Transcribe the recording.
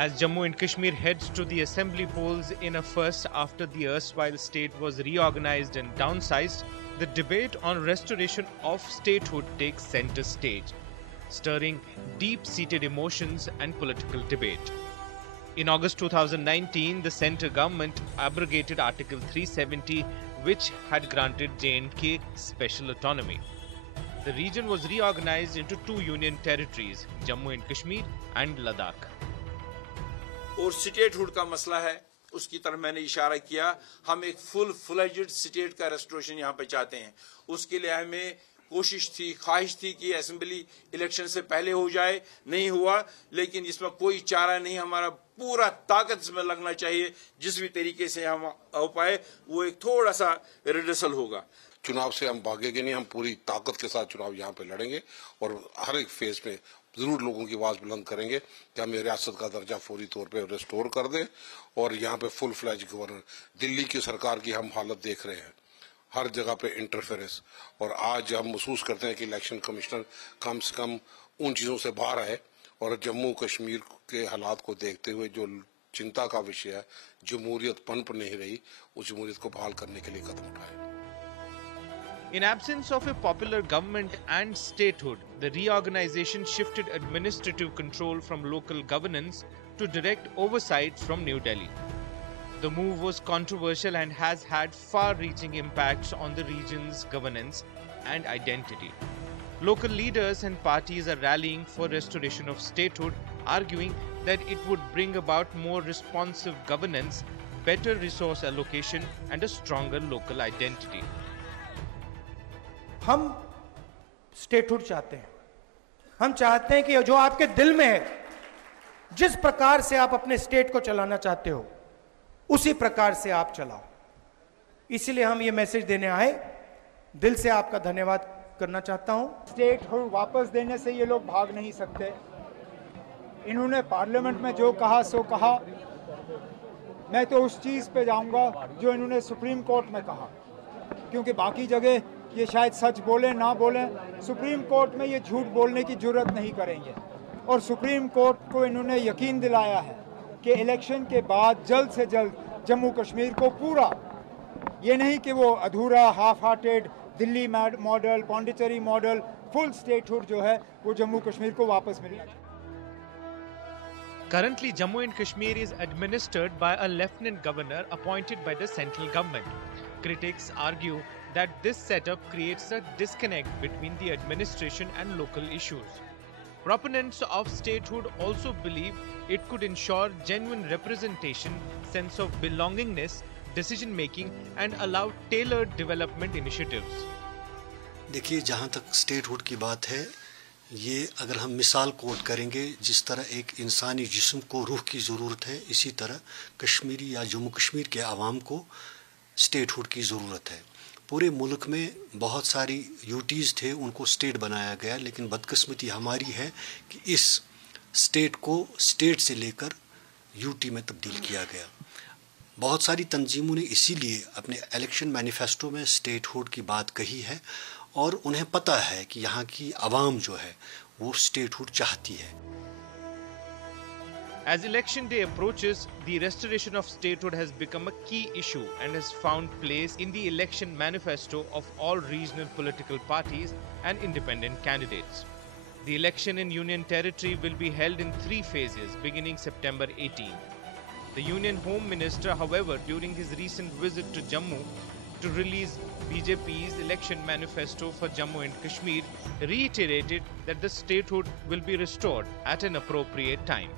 As Jammu and Kashmir heads to the assembly polls in a first after the erstwhile state was reorganized and downsized, the debate on restoration of statehood takes center stage, stirring deep-seated emotions and political debate. In August 2019, the centre government abrogated Article 370, which had granted J&K special autonomy. The region was reorganized into two union territories, Jammu and Kashmir and Ladakh. और स्टेटहुड का मसला है, उसकी तरफ मैंने इशारा किया। हम एक फुल फ्लेज्ड स्टेट का रेस्टोरेशन यहाँ पे चाहते हैं। उसके लिए हमें कोशिश थी, ख्वाहिश थी कि असेंबली इलेक्शन से पहले हो जाए, नहीं हुआ, लेकिन इसमें कोई चारा नहीं। हमारा पूरा ताकत इसमें लगना चाहिए, जिस भी तरीके से हम हो पाए वो एक थोड़ा सा रिडर्सल होगा। चुनाव से हम भागेंगे नहीं, हम पूरी ताकत के साथ चुनाव यहाँ पे लड़ेंगे और हर एक फेज में जरूर लोगों की आवाज बुलंद करेंगे कि हमें रियासत का दर्जा फौरी तौर पे रिस्टोर कर दें और यहाँ पे फुल फ्लैज गवर्नर। दिल्ली की सरकार की हम हालत देख रहे हैं, हर जगह पे इंटरफेरेंस, और आज हम महसूस करते हैं कि इलेक्शन कमिश्नर कम से कम उन चीजों से बाहर आए और जम्मू कश्मीर के हालात को देखते हुए जो चिंता का विषय है, जमहूरियत पनप नहीं रही, उस जमहूरियत को बहाल करने के लिए कदम उठाए। In absence of a popular government and statehood, the reorganization shifted administrative control from local governance to direct oversight from New Delhi. The move was controversial and has had far-reaching impacts on the region's governance and identity. Local leaders and parties are rallying for restoration of statehood, arguing that it would bring about more responsive governance, better resource allocation, and a stronger local identity. हम स्टेटहुड चाहते हैं। हम चाहते हैं कि जो आपके दिल में है, जिस प्रकार से आप अपने स्टेट को चलाना चाहते हो, उसी प्रकार से आप चलाओ। इसीलिए हम ये मैसेज देने आए। दिल से आपका धन्यवाद करना चाहता हूं। स्टेटहुड वापस देने से ये लोग भाग नहीं सकते। इन्होंने पार्लियामेंट में जो कहा सो कहा। मैं तो उस चीज पे जाऊंगा जो इन्होंने सुप्रीम कोर्ट में कहा, क्योंकि बाकी जगह ये शायद सच बोले ना बोले, सुप्रीम कोर्ट में ये झूठ बोलने की जरूरत नहीं करेंगे। और सुप्रीम कोर्ट को इन्होंने यकीन दिलाया है कि इलेक्शन के बाद जल्द से जल्द जम्मू कश्मीर को पूरा, ये नहीं कि वो अधूरा हाफ हार्टेड दिल्ली मॉडल, पौंडीचेरी मॉडल, फुल स्टेटहुड जो है वो जम्मू कश्मीर को वापस मिलना चाहिए। Currently, Jammu and Kashmir is administered by a lieutenant governor appointed by the central government. Critics argue that this setup creates a disconnect between the administration and local issues. Proponents of statehood also believe it could ensure genuine representation, sense of belongingness, decision making, and allow tailored development initiatives. देखिए, जहाँ तक स्टेटहुड की बात है, ये अगर हम मिसाल कोट करेंगे, जिस तरह एक इंसानी जिस्म को रूह की ज़रूरत है, इसी तरह कश्मीरी या जम्मू कश्मीर के आवाम को स्टेटहुड की ज़रूरत है। पूरे मुल्क में बहुत सारी यूटीज़ थे, उनको स्टेट बनाया गया, लेकिन बदकिस्मती हमारी है कि इस स्टेट को स्टेट से लेकर यूटी में तब्दील किया गया। बहुत सारी तंजीमों ने इसीलिए अपने इलेक्शन मैनिफेस्टो में स्टेटहुड की बात कही है और उन्हें पता है कि यहाँ की आवाम जो है वो स्टेटहुड चाहती है। As election day approaches, the restoration of statehood has become a key issue and has found place in the election manifesto of all regional political parties and independent candidates. The election in Union Territory will be held in 3 phases beginning September 18. The Union Home Minister, however, during his recent visit to Jammu to release BJP's election manifesto for Jammu and Kashmir, reiterated that the statehood will be restored at an appropriate time.